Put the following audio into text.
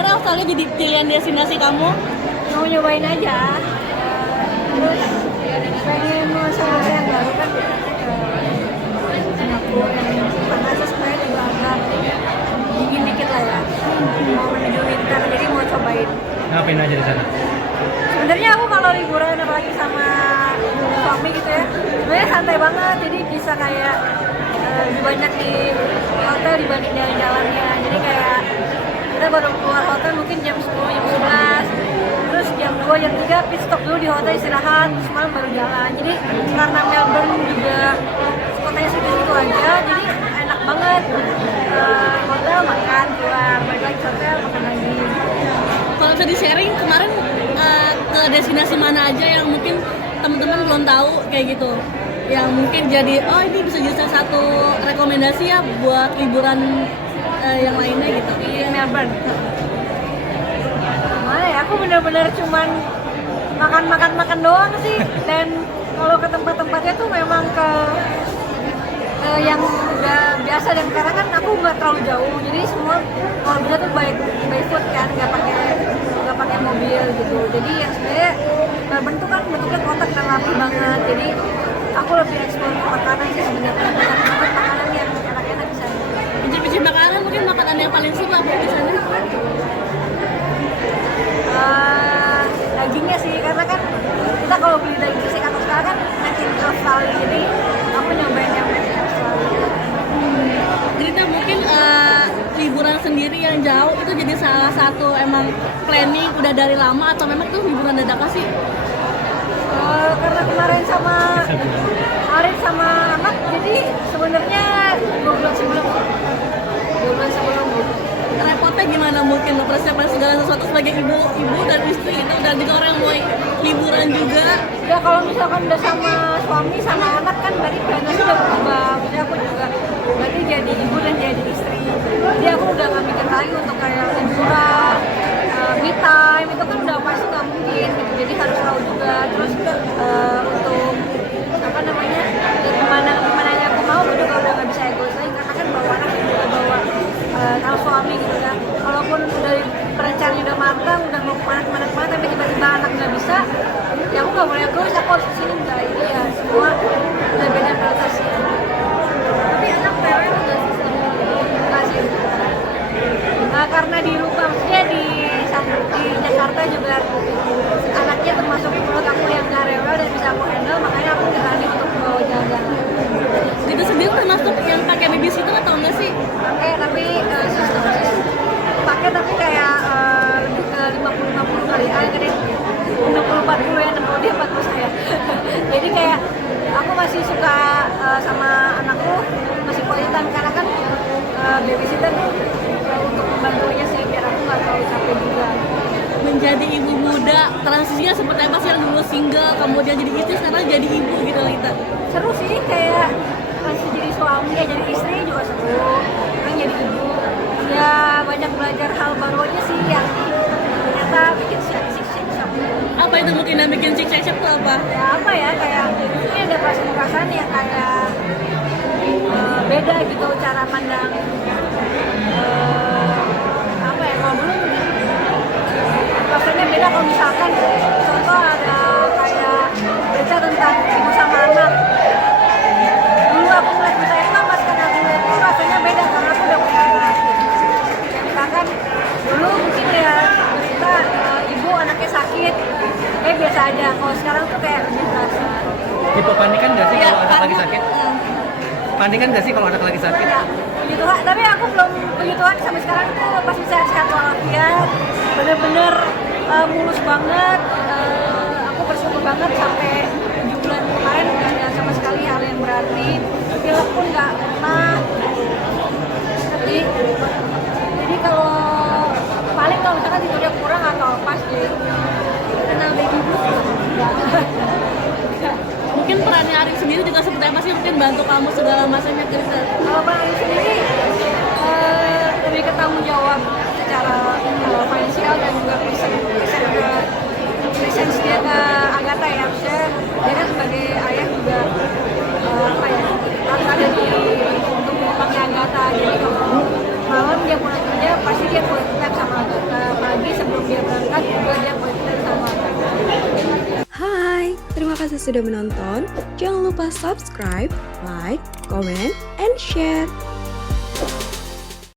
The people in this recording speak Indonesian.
akhirnya Australia jadi pilihan destinasi kamu? Mau nyobain aja. Terus pengen nuansa yang baru kan ke Singapura yang panasnya sebenarnya juga agak dingin dikit lah ya. Mau menuju winter jadi mau cobain. Ngapain aja di sana? Sebenarnya aku kalau liburan apalagi sama suami gitu ya, sebenarnya santai banget. Jadi bisa kayak lebih banyak di hotel dibanding jalan-jalannya. Jadi kayak kita baru keluar hotel mungkin jam 10, jam 11, terus jam 2, jam 3 pit stop dulu di hotel istirahat, terus malam baru jalan. Jadi karena Melbourne juga kotanya segitu aja, jadi enak banget. Hotel makan, keluar, balik lagi ke hotel makan lagi. Kalau bisa di-sharing kemarin ke destinasi mana aja yang mungkin teman-teman belum tahu kayak gitu, yang mungkin jadi ini bisa jadi salah satu rekomendasi ya buat liburan yang lainnya gitu Di Melbourne. Mana ya? Aku bener-bener cuman makan doang sih. Dan kalau ke tempat-tempatnya tuh memang ke yang udah biasa, dan karena kan aku nggak terlalu jauh, jadi semua kalau bisa tuh by foot kan, nggak pakai mobil gitu. Jadi yang sebenarnya Melbourne tuh kan bentuknya kotak dan rapi banget. Jadi aku lebih eksplor makanan sih sebenarnya, makanan yang enak-enak di sana. Pincip-pincip makanan, mungkin makanan yang paling suka apa di sana? Dagingnya sih, karena kan kita kalau beli daging sih atau sekarang kan made in Australia, jadi aku nyobain yang made in Australia. Jadi itu mungkin liburan sendiri yang jauh itu jadi salah satu emang planning udah dari lama atau memang itu liburan dadakan sih? Karena kemarin sama Arif sama anak, jadi sebenarnya 2 bulan sebelum gitu. Repotnya gimana mungkin lo persiapan segala sesuatu sebagai ibu dan istri itu, dan juga orang yang mau liburan juga? Ya kalau misalkan udah sama suami sama anak kan berarti plannya sudah berubah. Jadi aku juga berarti jadi ibu dan jadi istri. Jadi aku udah nggak mikir lagi untuk kayak liburan, me time itu kan udah pasti nggak mungkin gitu. Jadi harus tahu juga. Terus untuk apa namanya kemana yang aku mau, aku juga udah nggak bisa egois lagi karena kan bawa anak dan juga bawa kalau suami gitu ya. Kalaupun udah perencanaan udah matang, udah mau kemana tapi tiba-tiba anak nggak bisa, ya aku nggak boleh egois, aku harus kesini enggak. Ini ya semua udah beda prioritasnya. Tapi anak rewel udah sih enggak sih. Karena di rumah maksudnya di Jakarta juga anaknya termasuk menurut aku yang nggak rewel dan bisa aku handle, makanya aku berani untuk bawa jalan-jalan. Itu sendiri termasuk yang pakai babysitter atau enggak sih? Pakai, tapi sistem pakai tapi kayak lebih ke 50-50 kali gede 60-40 ya, 60 dia 40 saya. Jadi kayak aku masih suka sama anakku masih quality time, karena kan babysitter untuk membantunya sih biar aku nggak terlalu capek juga. Menjadi ibu muda, transisinya seperti apa sih, yang dulu single kemudian jadi istri sekarang jadi ibu gitu kita? Seru sih, kayak masih jadi suami ya jadi istri juga seru, kan jadi ibu ya banyak belajar hal baru aja sih yang ternyata bikin shake shock. Apa itu mungkin yang bikin shake shock tuh apa? Ya apa ya, kayak ini ada perasaan yang kayak beda gitu cara pandang apa ya, kalau dulu rasanya beda. Kalau misalkan contoh ada kayak berita tentang ibu sama anak, dulu aku ngeliat berita itu kan pas karena dulu itu rasanya beda karena aku udah punya anak gitu. Ya misalkan dulu mungkin ya berita ibu anaknya sakit kayak biasa aja, kalau sekarang tuh kayak lebih terasa. Tipe panikan nggak sih kalau anak lagi karena- sakit? Panikan nggak sih kalau anak lagi sakit? Ya, puji Tuhan, tapi aku belum puji Tuhan sampai sekarang tuh masih sehat walafiat, bener-bener mulus banget. Aku bersyukur banget sampai 7 bulan kemarin nggak ada sama sekali hal yang berarti, pilek pun nggak pernah. Jadi kalau paling kalau misalkan tidurnya kurang atau pas deh kena baby blues enggak. Mungkin perannya Arif sendiri juga seperti apa sih, mungkin bantu kamu segala macamnya gitu? Kalau Bang Ari sendiri lebih ke tanggung jawab secara finansial dan juga presence dia ke Agatha ya, maksudnya dia kan sebagai ayah juga apa ya, harus ada di untuk menopangnya Agatha. Jadi kalau malam dia pulang kerja pasti dia pulang time sama Agatha, Terima kasih sudah menonton. Jangan lupa subscribe, like, comment, and share.